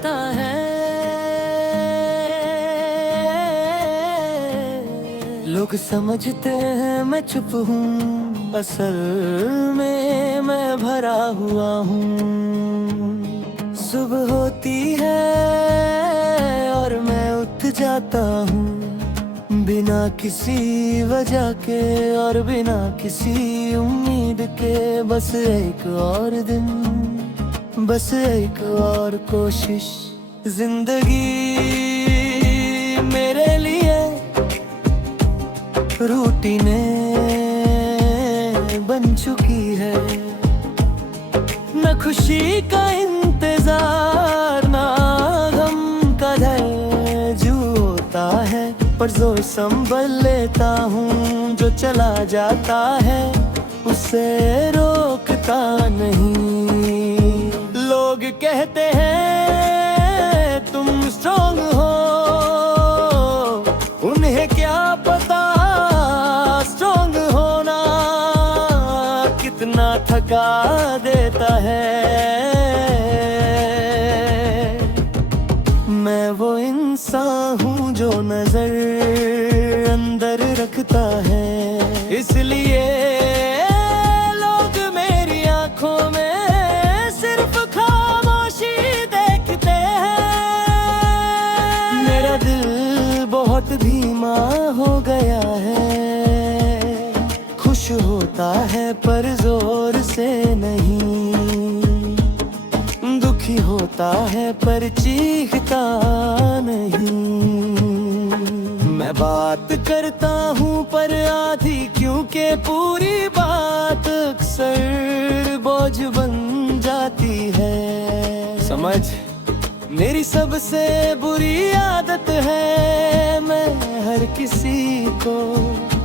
लगता है। लोग समझते हैं मैं चुप हूँ, असल में मैं भरा हुआ हूँ। सुबह होती है और मैं उठ जाता हूँ, बिना किसी वजह के और बिना किसी उम्मीद के। बस एक और दिन, बस एक और कोशिश। जिंदगी मेरे लिए रूटीने बन चुकी है। न खुशी का इंतजार, ना गम का धैर्य होता है, पर जोर संभल लेता हूँ। जो चला जाता है उसे रोकता नहीं। लोग कहते हैं तुम स्ट्रॉन्ग हो, उन्हें क्या पता स्ट्रॉन्ग होना कितना थका देता है। मैं वो इंसान हूँ जो नजर अंदर रखता है, इसलिए लोग मेरी आंखों में सिर्फ खामोशी देखते हैं। मेरा दिल बहुत धीमा हो गया है, खुश होता है पर जोर से नहीं, दुखी होता है पर चीखता नहीं। मैं बात करता हूँ पर आधी, क्योंकि पूरी बात अक्सर बोझ बन जाती है। समझ मेरी सबसे बुरी आदत है, मैं हर किसी को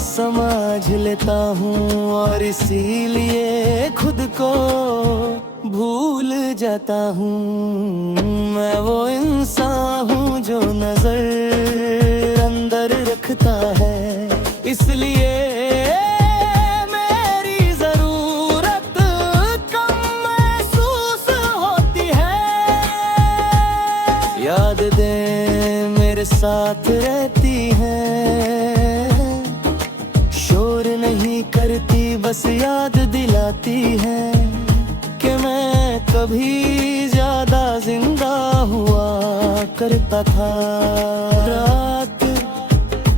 समझ लेता हूँ और इसीलिए खुद को भूल जाता हूँ। मैं वो इंसान हूँ जो नजर अंदर रखता है, इसलिए मेरी जरूरत कम महसूस होती है। याद दे मेरे साथ रहती है, शोर नहीं करती, बस याद दिलाती है कि मैं कभी ज्यादा जिंदा हुआ करता था। रात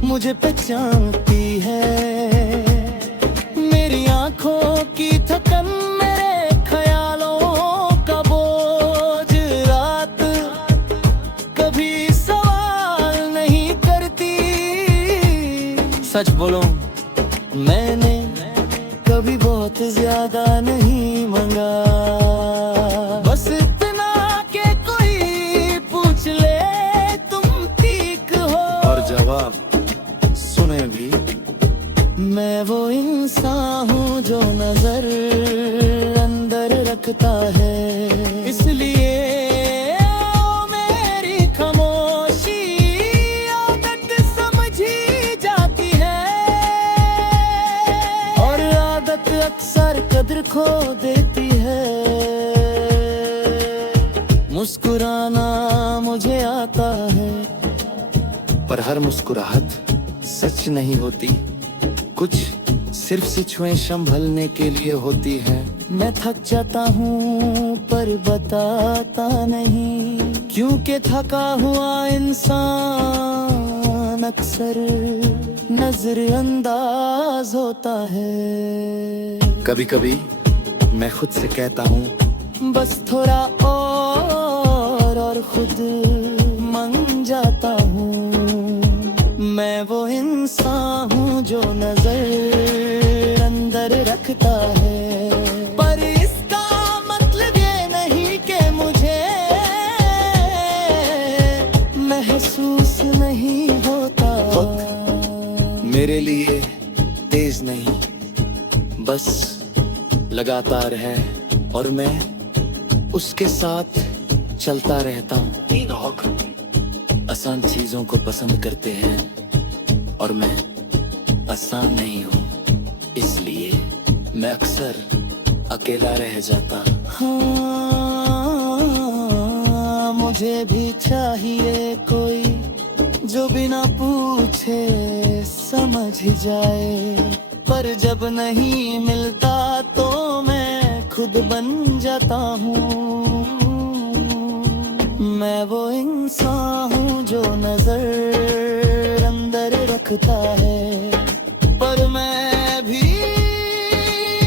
मुझे पहचानती है, मेरी आंखों की थकन, मेरे ख्यालों का बोझ। रात कभी सवाल नहीं करती, सच बोलूं मैंने कभी बहुत ज्यादा नहीं मांगा, बस इतना कि कोई पूछ ले तुम ठीक हो, और जवाब सुने भी। मैं वो इंसान हूँ जो नजर अंदर रखता है, इसलिए मेरी खामोशी आदत समझी जाती है, और आदत अक्सर कद्र खो देती है। मुस्कुराना मुझे आता है, पर हर मुस्कुराहट सच नहीं होती, कुछ सिर्फ सिचुएशन संभलने के लिए होती है। मैं थक जाता हूँ पर बताता नहीं, क्योंकि थका हुआ इंसान अक्सर नजरअंदाज होता है। कभी कभी मैं खुद से कहता हूँ बस थोड़ा और खुद मंग जाता हूँ। मैं वो इंसान हूँ जो नजर अंदर रखता है, पर इसका मतलब ये नहीं कि मुझे महसूस नहीं होता। मेरे लिए तेज नहीं, बस लगातार है, और मैं उसके साथ चलता रहता हूँ। लोग आसान चीजों को पसंद करते हैं और मैं आसान नहीं हूँ, इसलिए मैं अक्सर अकेला रह जाता। हाँ, मुझे भी चाहिए कोई जो बिना पूछे समझ जाए, पर जब नहीं मिलता तो मैं खुद बन जाता हूँ। मैं वो इंसान हूँ जो नजर अंदर रखता है, पर मैं भी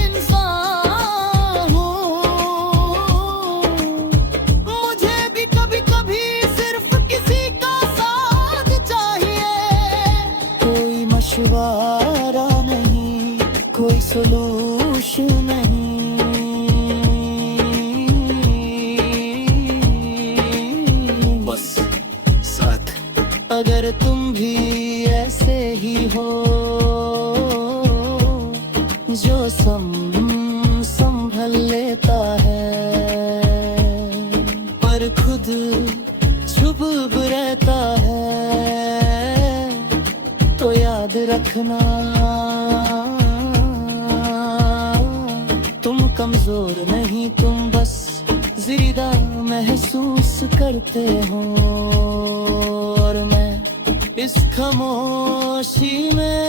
इंसान हूँ। मुझे भी कभी कभी सिर्फ किसी का साथ चाहिए, कोई मशवरा नहीं, कोई सलूशन नहीं, बस साथ। अगर तुम भी ऐसे ही हो जो संभल लेता है पर खुद चुप रहता है, तो याद रखना तुम कमजोर नहीं, तुम बस जिंदा महसूस करते हो। और मैं इस खामोशी में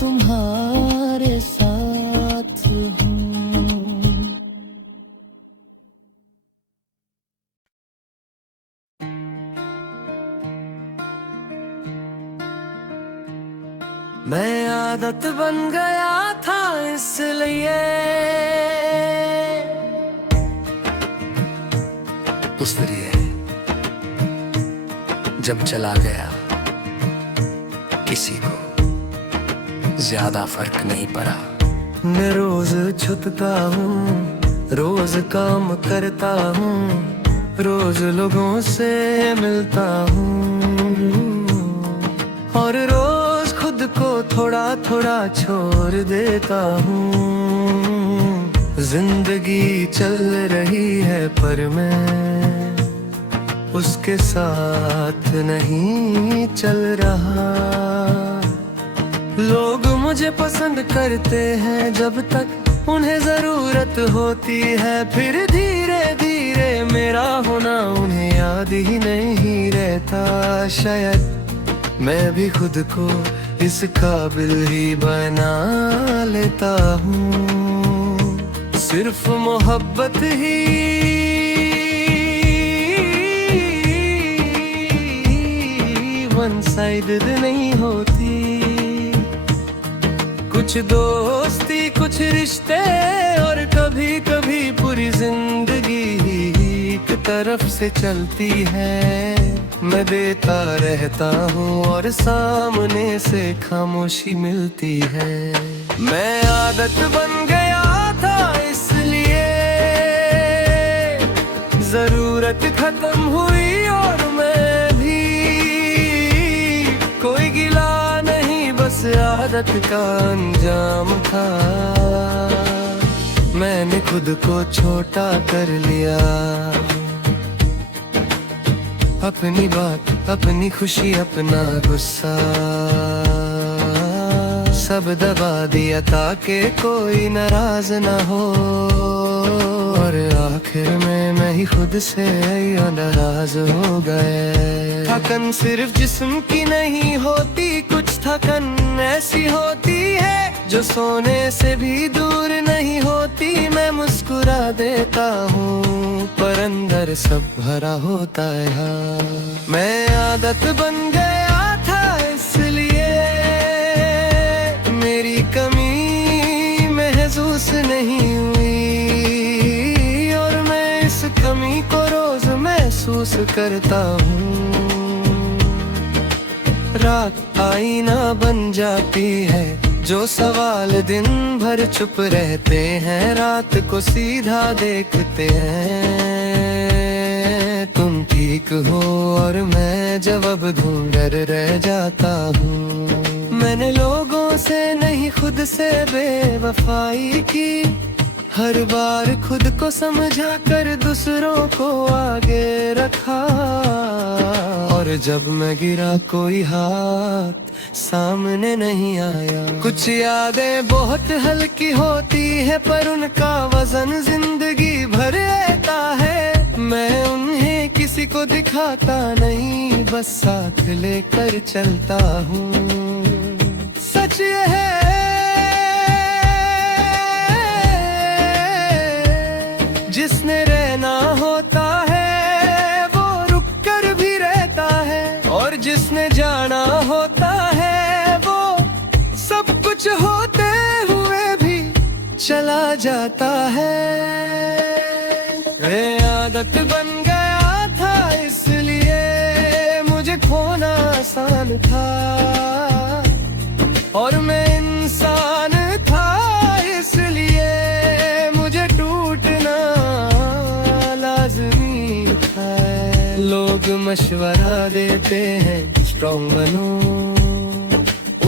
तुम्हारे साथ हूँ। मैं आदत बन गया था इसलिए लिए जब चला गया किसी को ज्यादा फर्क नहीं पड़ा। मैं रोज छुटता हूँ, रोज काम करता हूँ, रोज लोगों से मिलता हूँ, और रोज खुद को थोड़ा थोड़ा छोड़ देता हूँ। जिंदगी चल रही है पर मैं उसके साथ नहीं चल रहा। लोग मुझे पसंद करते हैं जब तक उन्हें जरूरत होती है, फिर धीरे धीरे मेरा होना उन्हें याद ही नहीं रहता। शायद मैं भी खुद को इस काबिल ही बना लेता हूँ, सिर्फ मोहब्बत ही वन साइडेड नहीं होती। कुछ दोस्ती, कुछ रिश्ते, और कभी कभी पूरी जिंदगी एक तरफ से चलती है। मैं देता रहता हूँ और सामने से खामोशी मिलती है। मैं आदत बन गया था इसलिए जरूरत खत्म हुई, और मैं भी कोई गिला नहीं, बस आदत का अंजाम था। मैंने खुद को छोटा कर लिया, अपनी बात, अपनी खुशी, अपना गुस्सा सब दबा दिया ताकि कोई नाराज ना हो। और आखिर में मैं ही खुद से नाराज हो गए। थकन सिर्फ जिस्म की नहीं होती, कुछ थकन ऐसी होती है जो सोने से भी दूर नहीं होती। मैं मुस्कुरा देता हूँ पर अंदर सब भरा होता है। हाँ, मैं आदत बन गया था इसलिए मेरी कमी महसूस नहीं हुई, और मैं इस कमी को रोज महसूस करता हूँ। रात आईना बन जाती है, जो सवाल दिन भर चुप रहते हैं रात को सीधा देखते हैं। तुम ठीक हो और मैं जवाब ढूंढ रह जाता हूँ। मैंने लोगों से नहीं खुद से बेवफाई की, हर बार खुद को समझा कर दूसरों को आगे रखा। और जब मैं गिरा कोई हाथ सामने नहीं आया। कुछ यादें बहुत हल्की होती है पर उनका वजन जिंदगी भर रहता है। मैं उन्हें किसी को दिखाता नहीं, बस साथ लेकर चलता हूँ। सच ये है जिसने रहना होता है वो रुक कर भी रहता है, और जिसने जाना होता है वो सब कुछ होते हुए भी चला जाता है। ये आदत बन गया था इसलिए मुझे खोना आसान था, और मैं इंसान था इसलिए मुझे टूटना लाज़मी था। लोग मशवरा देते हैं स्ट्रॉन्ग बनो,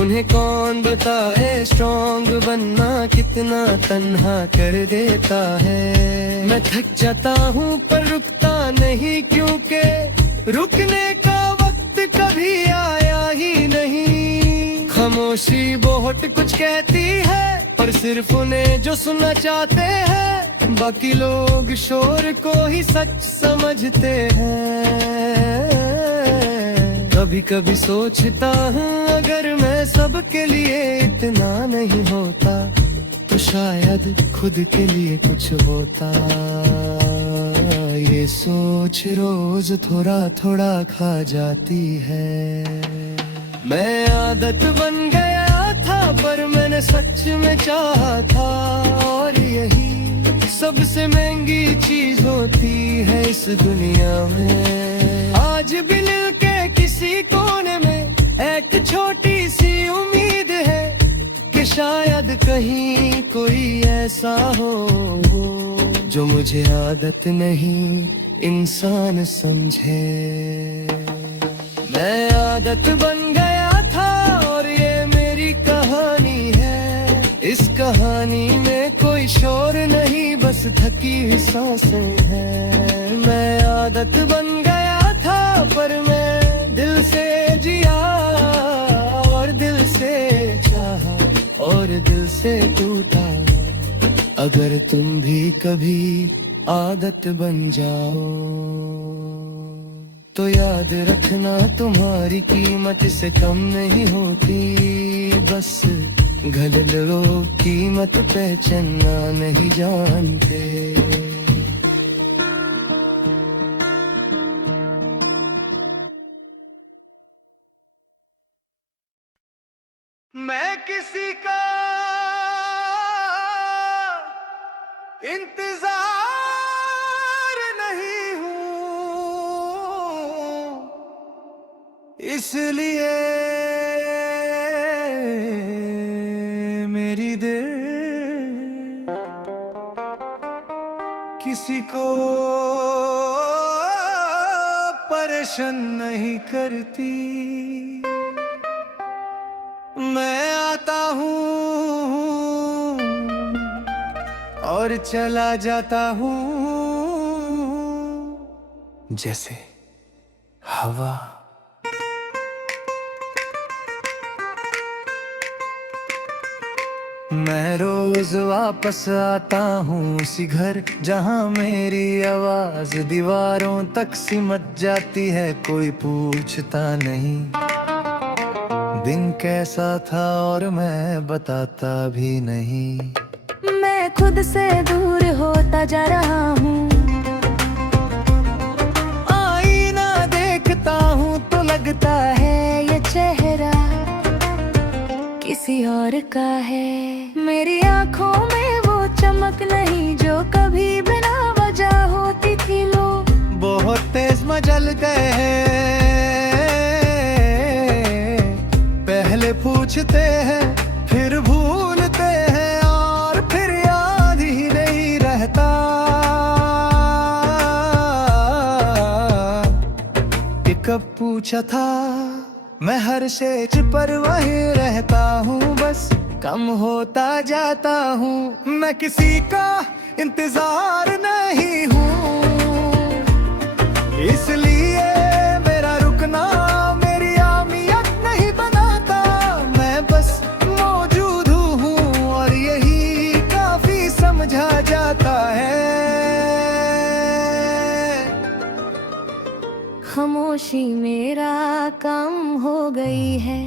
उन्हें कौन बताए स्ट्रॉन्ग बनना कितना तन्हा कर देता है। मैं थक जाता हूँ पर रुकता नहीं, क्योंकि रुकने का वक्त कभी आया ही नहीं। खामोशी बहुत कुछ कहती है पर सिर्फ उन्हें जो सुनना चाहते हैं, बाकी लोग शोर को ही सच समझते हैं। कभी कभी सोचता हूँ अगर मैं सबके लिए इतना नहीं होता तो शायद खुद के लिए कुछ होता। ये सोच रोज थोड़ा थोड़ा खा जाती है। मैं आदत बन गया था पर मैंने सच में चाहा था, और यही सबसे महंगी चीज होती है इस दुनिया में। आज भी दिल के किसी कोने में एक छोटी सी उम्मीद है कि शायद कहीं कोई ऐसा हो जो मुझे आदत नहीं इंसान समझे। मैं आदत बन गया था और ये मेरी कहानी है। इस कहानी में कोई शोर नहीं, बस थकी हुई सांसें हैं। मैं आदत बन गया था पर मैं दिल से जिया और दिल से चाहा और दिल से टूटा। अगर तुम भी कभी आदत बन जाओ तो याद रखना तुम्हारी कीमत से कम नहीं होती। बस गलत लोग कीमत पहचानना नहीं जानते। मैं किसी का इंतजार नहीं हूँ, इसलिए मेरी दिल किसी को परेशान नहीं करती। मैं आता हूँ और चला जाता हूँ जैसे हवा। मैं रोज वापस आता हूँ उसी घर जहाँ मेरी आवाज दीवारों तक सिमट जाती है। कोई पूछता नहीं दिन कैसा था और मैं बताता भी नहीं। मैं खुद से दूर होता जा रहा हूँ। आईना देखता हूँ तो लगता है ये चेहरा किसी और का है। मेरी आँखों में वो चमक नहीं जो कभी बिना वजह होती थी। लोग बहुत तेज मचल गए हैं, पहले पूछते हैं फिर भूलते हैं और फिर याद ही नहीं रहता कि कब पूछा था। मैं हर स्टेज पर वहीं रहता हूँ, बस कम होता जाता हूँ। मैं किसी का इंतजार नहीं हूँ, इसलिए मेरा रुकना खामोशी मेरा काम हो गई है।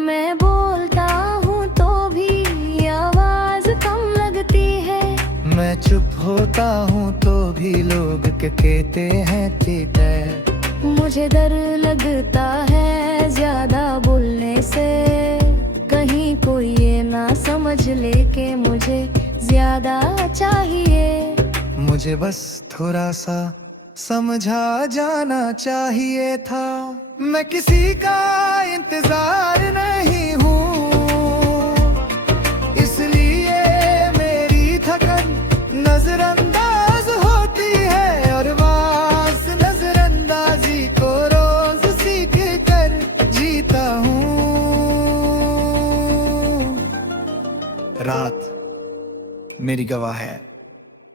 मैं बोलता हूँ तो भी आवाज कम लगती है। मैं चुप होता हूँ तो भी लोग कहते हैं ठीक है। मुझे डर लगता है ज्यादा बोलने से, कहीं कोई ये ना समझ ले कि मुझे ज्यादा चाहिए। मुझे बस थोड़ा सा समझा जाना चाहिए था। मैं किसी का इंतजार नहीं हूँ, इसलिए मेरी थकन नजरअंदाज होती है। और बस नजरअंदाजी को रोज सीख कर जीता हूँ। रात मेरी गवाह है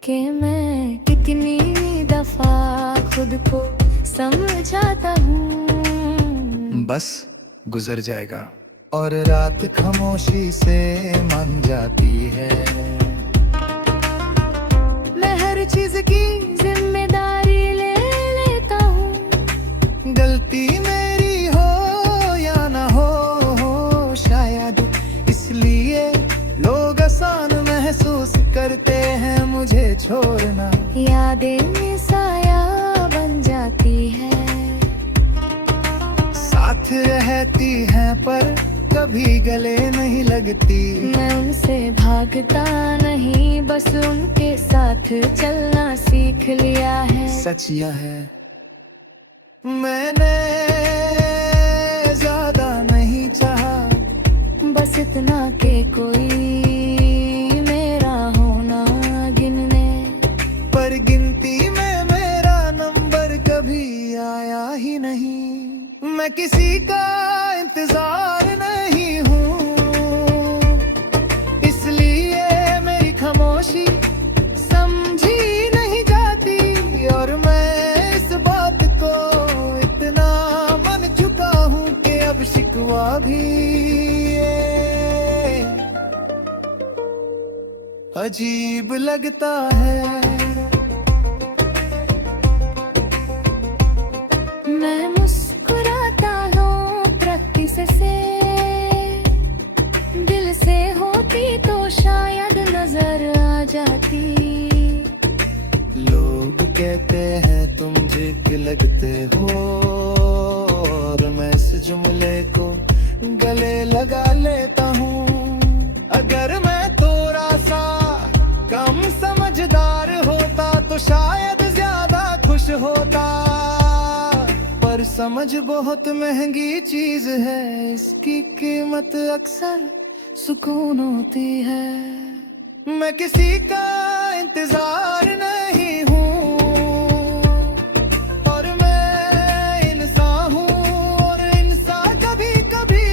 कि मैं कितनी दफा खुद को समझाता हूँ। बस गुजर जाएगा और रात खामोशी से मान जाती है। मैं हर चीज की जिम्मेदारी ले लेता हूँ। गलती मेरी हो या ना हो शायद इसलिए लोग आसान महसूस करते हैं मुझे छोड़ना। यादें साया बन जाती है, साथ रहती हैं पर कभी गले नहीं लगती। मैं उनसे भागता नहीं, बस उनके साथ चलना सीख लिया है। सच यह है मैंने ज्यादा नहीं चाहा, बस इतना कि कोई मेरा होना गिनने। पर गिनती में मेरा नंबर कभी आया ही नहीं। मैं किसी का इंतजार नहीं हूँ, इसलिए मेरी खामोशी समझी नहीं जाती। और मैं इस बात को इतना मान चुका हूँ कि अब शिकवा भी अजीब लगता है। मैं मुस्कुराता हूँ प्रैक्टिस से, दिल से होती तो शायद नजर आ जाती। लोग कहते हैं तुम जिग लगते हो, और मैं इस जुमले को गले लगा लेता हूँ। अगर मैं थोड़ा सा कम समझदार होता तो शायद ज्यादा खुश होता। पर समझ बहुत महंगी चीज है, इसकी कीमत अक्सर सुकून होती है। मैं किसी का इंतजार नहीं हूँ, और मैं इंसान हूँ। और इंसान कभी कभी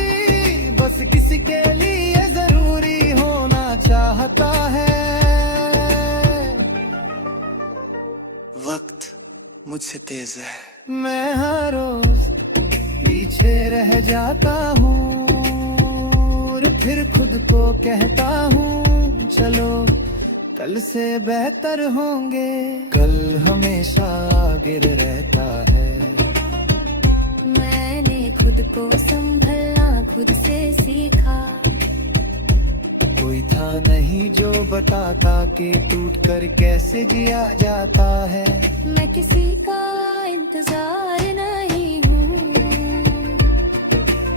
बस किसी के लिए जरूरी होना चाहता है। वक्त मुझसे तेज है, मैं हर रोज पीछे रह जाता हूँ। और फिर खुद को कहता हूँ चलो कल से बेहतर होंगे। कल हमेशा आगे रहता है। मैंने खुद को संभलना खुद से सीखा। कोई था नहीं जो बताता कि टूट कर कैसे जिया जाता है। मैं किसी का इंतजार नहीं हूँ,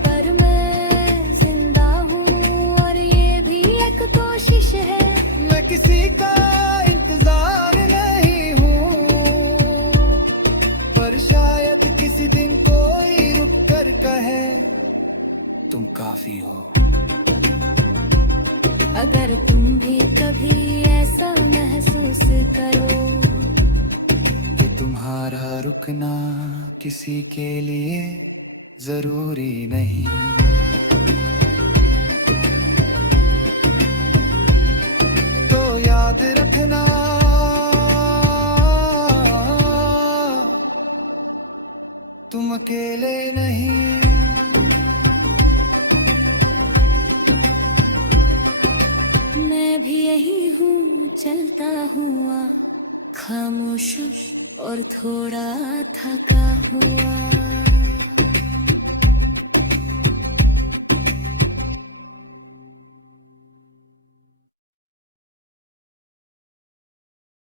पर मैं जिंदा हूँ और ये भी एक कोशिश है। मैं किसी का इंतजार नहीं हूँ, पर शायद किसी दिन कोई रुक कर कहे तुम काफी हो। अगर तुम भी कभी ऐसा महसूस करो कि तुम्हारा रुकना किसी के लिए जरूरी नहीं, तो याद रखना तुम अकेले नहीं। मैं भी यही हूँ, चलता हुआ खामोश और थोड़ा थका हुआ